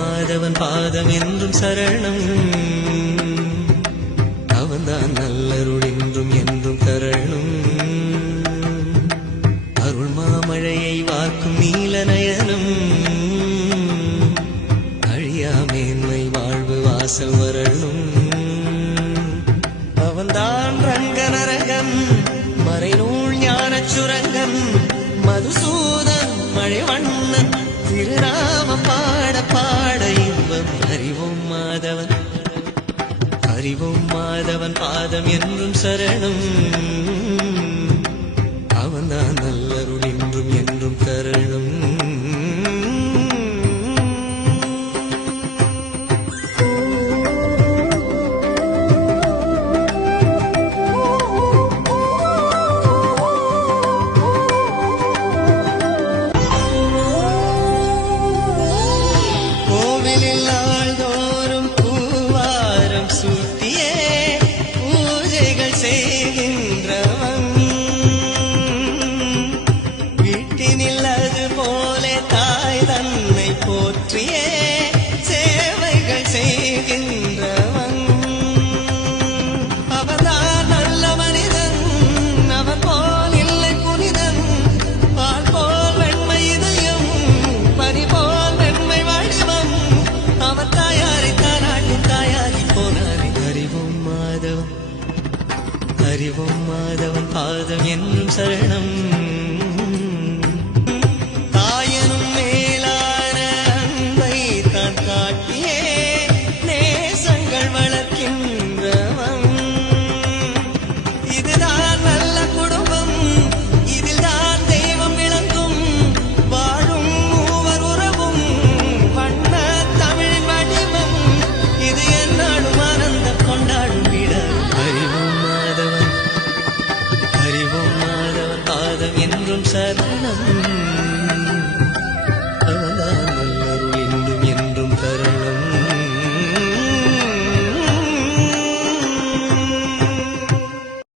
மாதவன் பாதம் என்றும் சரணம். அவன்தான் நல்லருள் என்றும் என்றும் தரணும். அருள் மாமழையை வாக்கும் நீல நயனம். அழியா மேன்மை வாழ்வு வாசல் வரணும். அவன்தான் ரங்கநரகன் மறைநூல் ஞானச் சுரங்கன். மதுசூதன் மழைவண்ணன் திருநாமம் பாட பாட இன்பம். அறிவோம் மாதவன் அறிவோம் மாதவன் பாதம் என்றும் சரணம். அவன்தான் நல்லருள் என்றும் என்றும் தரணும். கோவிலில் நாள்தோறும் பூவாரம் சூட்டியே பூஜைகள் செய்கின்றவன். வீட்டினில் அது போல தாய் தன்னை போற்றியே சேவைகள் செய்கின்றவன். அவன்தான் நல்ல மனிதன், அவன் போல் இல்லை புனிதன். பால் போல் வெண்மை இதயம், பனி போல் வெண்மை வடிவம். அவன் தாயாரை தாராட்டி தாயாகி போனாரே. அறிவோம் மாதவன் அறிவோம் மாதவன் பாதம் என்றும் சரணம். தாயனும் மேலான அன்பை தான் காட்டியே நேசங்கள் வளர்க்கின்றவன். இதுதான் நல்ல குடும்பம், இதில் தான் தெய்வம் விளங்கும். வாழும் மூவர் உறவும் வண்ண தமிழின் வடிவம். இது என்னாலும் ஆனந்தம் கொண்டாடும் விட. அறிவோம் மாதவன் பாதம் என்றும் சரணம்.